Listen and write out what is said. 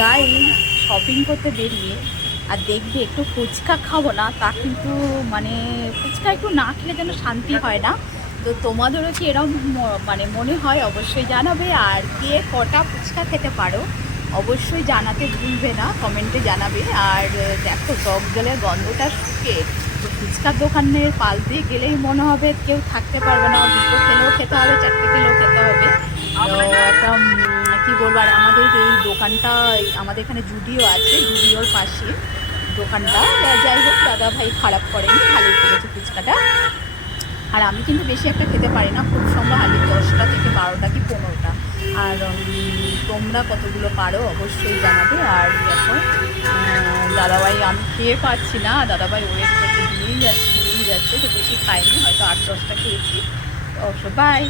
গাই shopping করতে বেরিয়ে আর দেখবে একটু ফুচকা খাব না, তা কিন্তু মানে ফুচকা একটু না খেলে যেন শান্তি হয় না। তো তোমাদেরও কি এরকম মানে মনে হয়? অবশ্যই জানাবে। আর কে কটা ফুচকা খেতে পারো, অবশ্যই জানাতে ভুলবে না, কমেন্টে জানাবে। আর দেখো টক জলের গন্ধটা শুকে ফুচকার দোকানের পাল দিয়ে গেলেই মনে হবে কেউ থাকতে পারবে না দুটো খেলেও খেতে হবে, চারটে খেলেও খেতে হবে তো একটা উম, কি বলব আর আমাদের এই দোকানটা আমাদের এখানে জুডিও আছে জুডিওর পাশে দোকানটা। যাই হোক দাদা ভাই খারাপ করেনি ভালোই করেছে ফুচকাটা। আর আমি কিন্তু বেশি একটা খেতে পারি না খুব সম্ভব আগে দশটা থেকে বারোটা কি পনেরোটা। আর তোমরা কতগুলো পারো অবশ্যই জানাবে। আর উম, দাদাভাই আমি খেয়ে পাচ্ছি না। দাদাভাই ওয়েট করতে দিয়েই যাচ্ছে দিয়েই যাচ্ছে। তো বেশি খাইনি হয়তো আট দশটা খেয়েছি। অবশ্য বাই